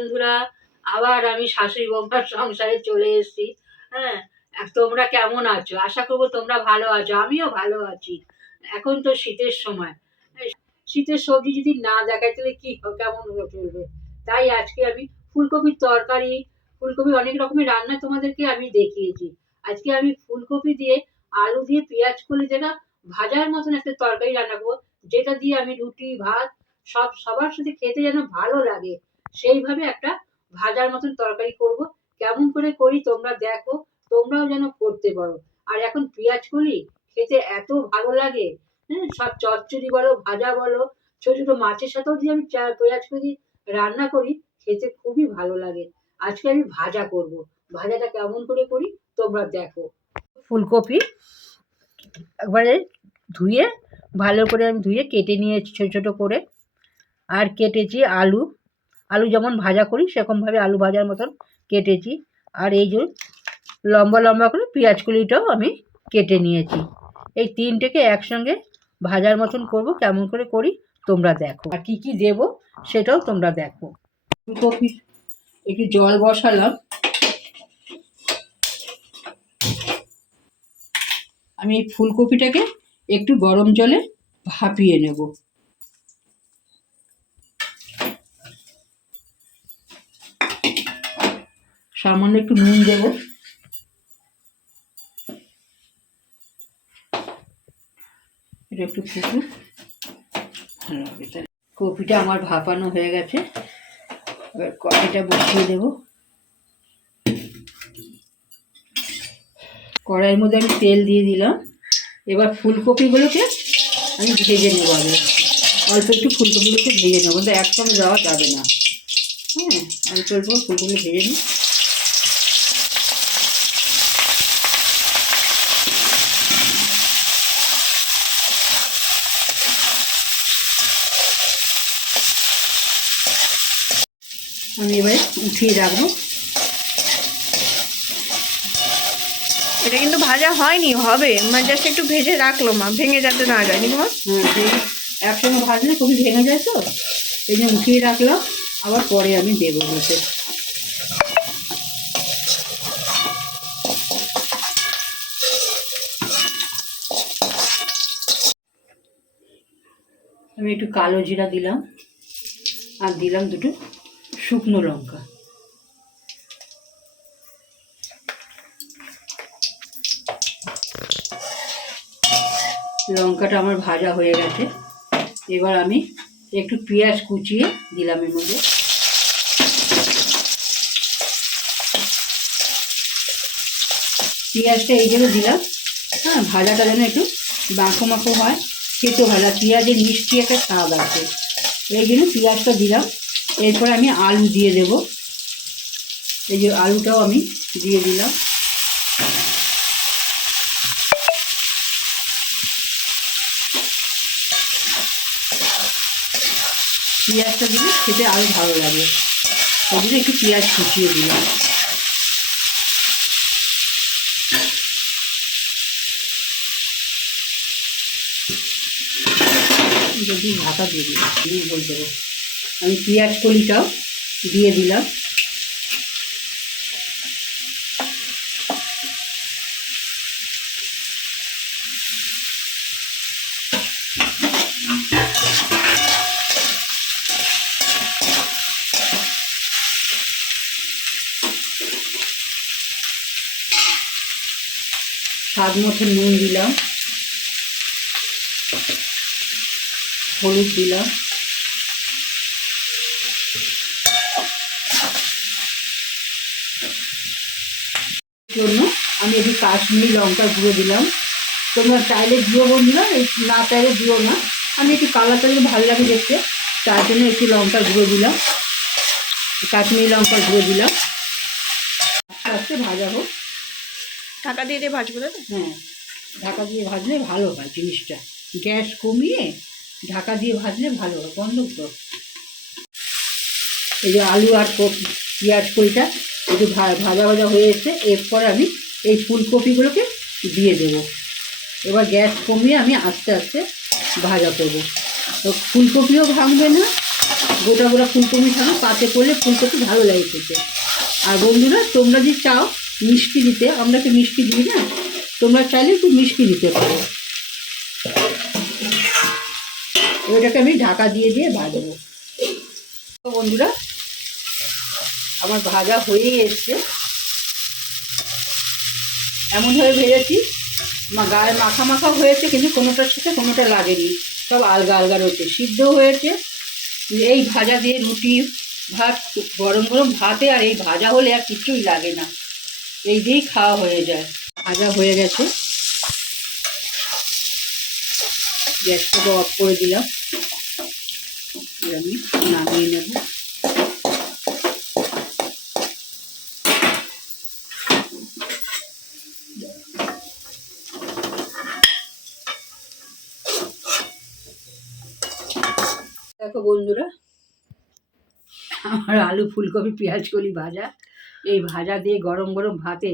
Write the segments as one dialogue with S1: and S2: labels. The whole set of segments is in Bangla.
S1: বন্ধুরা, আবার আমি শাশুড়ি বৌমার সংসারে চলে এসেছি। হ্যাঁ তোমরা কেমন আছো? আশা করব তোমরা ভালো আছো, আমিও ভালো আছি। এখন তো শীতের সময়। শীতের সবজি যদি না দেখায় তাহলে কি কেমন চলবে তাই আজকে আমি ফুলকপির তরকারি, ফুলকপি অনেক রকমের রান্না তোমাদেরকে আমি দেখিয়েছি। আজকে আমি ফুলকপি দিয়ে আলু দিয়ে পেঁয়াজ দিয়ে না ভাজার মতন একটা তরকারি রান্না করব, যেটা দিয়ে আমি রুটি, ভাত সব সবার সাথে খেতে যেন ভালো লাগে। সেইভাবে একটা ভাজার মতন তরকারি করব। কেমন করে করি তোমরা দেখো, তোমরাও যেন করতে পারো। আর এখন পেঁয়াজ কলি, খেতে এত ভালো লাগে। হ্যাঁ সব চচ্চড়ি বলো, ভাজা বলো, ছোট ছোট মাছের সাথেও যদি আমি পেঁয়াজ কলি রান্না করি, খেতে খুবই ভালো লাগে। আজকে আমি ভাজা করব। ভাজাটা কেমন করে করি তোমরা দেখো। ফুলকপি একবারে ধুয়ে, ভালো করে আমি ধুয়ে কেটে নিয়েছি ছোটো ছোটো করে। আর কেটেছি আলু। আলু যেমন ভাজা করি, সেরকমভাবে আলু ভাজার মতন কেটেছি। আর এই যে লম্বা লম্বা করে পেঁয়াজ কুলিটাও আমি কেটে নিয়েছি। এই তিনটেকে একসঙ্গে ভাজার মতন করব, কেমন করে করি তোমরা দেখো। আর কী কী দেবো সেটাও তোমরা দেখো। ফুলকপি একটু জল বসালাম। আমি ফুলকপিটাকে একটু গরম জলে ভাপিয়ে নেব। সামান্য একটু নুন দেব। এটা একটু ভালো হবে কপিটা আমার ভাপানো হয়ে গেছে। এবার কড়াইটা বসিয়ে দেব। কড়াইয়ের মধ্যে আমি তেল দিয়ে দিলাম। এবার ফুলকপিগুলোকে আমি ভেজে নেব আগে। অল্প একটু ফুলকপিগুলোকে ভেজে নেব। কিন্তু একসঙ্গে যাওয়া যাবে না। হ্যাঁ অল্প অল্প ফুলকপি ভেজে নিই। আমি এবারে উঠিয়ে রাখব।
S2: এটা কিন্তু ভাজা হয়নি হবে। মানে জাস্ট একটু ভেজে রাখল মা ভেঙে যাতে না যায় মা?
S1: হ্যাঁ একসঙ্গে ভাজলে কপি ভেঙে যায় তো এই জন্য উঠিয়ে রাখলাম। আবার পরে আমি দেবো বলতে আমি একটু কালো জিরা দিলাম আর দিলাম দুটো শুকনো লঙ্কা। লঙ্কাটা আমার ভাজা হয়ে গেছে। এবার আমি একটু পেঁয়াজ কুচিয়ে দিলাম এর মধ্যে। পেঁয়াজটা এই জন্য দিলাম। হ্যাঁ ভাজাটা যেন একটু মাখো মাখো হয়। খেতে আর পেঁয়াজের মিষ্টি একটা স্বাদ আছে। এই জন্য পেঁয়াজটা দিলাম। এরপর আমি আলু দিয়ে দেব। এই যে আলুটাও আমি দিয়ে দিলাম। পেঁয়াজটা দিলে খেতে আরও ভালো লাগে। ওই জন্য একটু পেঁয়াজ কুচিয়ে দিলাম। যদি ঢাকা দিয়ে দিয়ে বলতে আমি পেঁয়াজ কলিটাও দিয়ে দিলাম। স্বাদ মতো নুন দিলাম। হলুদ দিলাম। জন্য আমি একটু কাশ্মীরি লঙ্কা গুঁড়ো দিলাম। তোমরা চাইলে দিও বন্ধুরা না চাইলে দিও না। আমি একটু কালার চাইলে ভালো লাগে দেখতে তার জন্য একটু লঙ্কা গুঁড়ো দিলাম। কাশ্মীরি লঙ্কা গুঁড়ো দিলাম। আস্তে আস্তে ভাজা হোক
S2: ঢাকা দিয়ে দিয়ে ভাজবো তো?
S1: হ্যাঁ ঢাকা দিয়ে ভাজলে ভালো হয় জিনিসটা। গ্যাস কমিয়ে ঢাকা দিয়ে ভাজলে ভালো হয় বন্ধ তো। এই যে আলু আর কপি পেঁয়াজ কলিটা। একটু ভাজা ভাজা হয়ে এসছে, এরপর আমি এই ফুলকপিগুলোকে দিয়ে দেবো। এবার গ্যাস কমিয়ে আমি আস্তে আস্তে ভাজা করব। তো ফুলকপিও ভাঙবে না, গোটা গোটা ফুলকপি থাকে পাতে করলে ফুলকপি ভালো লাগে খেতে। আর বন্ধুরা, তোমরা যদি চাও মিষ্টি দিতে, আমরা তো মিষ্টি দিই না? তোমরা চাইলে একটু মিষ্টি দিতে পারো। ওইটাকে আমি ঢাকা দিয়ে দিয়ে ভাজবো। তো বন্ধুরা আমার ভাজা হয়ে এসছে। এমনভাবে ভেজেছি। গায়ে মাখা মাখা হয়েছে, কিন্তু কোনোটার সাথে কোনোটা লাগেনি। সব আলগা আলগা রয়েছে সিদ্ধ হয়েছে। এই ভাজা দিয়ে রুটি, ভাত, গরম গরম ভাতে আর এই ভাজা হলে আর কিছুই লাগে না। এই দিয়েই খাওয়া হয়ে যায়। ভাজা হয়ে গেছে। গ্যাসটাকে অফ করে দিলাম। নামিয়ে নেব। দেখো বন্ধুরা, আমার আলু ফুলকপি, পেঁয়াজ, কলি ভাজা। এই ভাজা দিয়ে গরম গরম ভাতে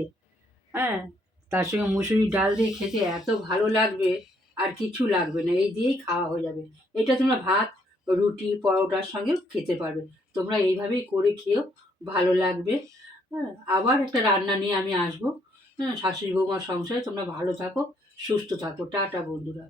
S1: হ্যাঁ তার সঙ্গে মুসুরি ডাল দিয়ে খেতে এত ভালো লাগবে, আর কিছু লাগবে না, এই দিয়েই খাওয়া হয়ে যাবে। এটা তোমরা ভাত, রুটি, পরোটার সঙ্গে খেতে পারবে। তোমরা এইভাবেই করে খেয়েও ভালো লাগবে। হ্যাঁ আবার একটা রান্না নিয়ে আমি আসব। হ্যাঁ শাশুড়ি বৌমার সংসারে তোমরা ভালো থাকো, সুস্থ থাকো। টাটা বন্ধুরা।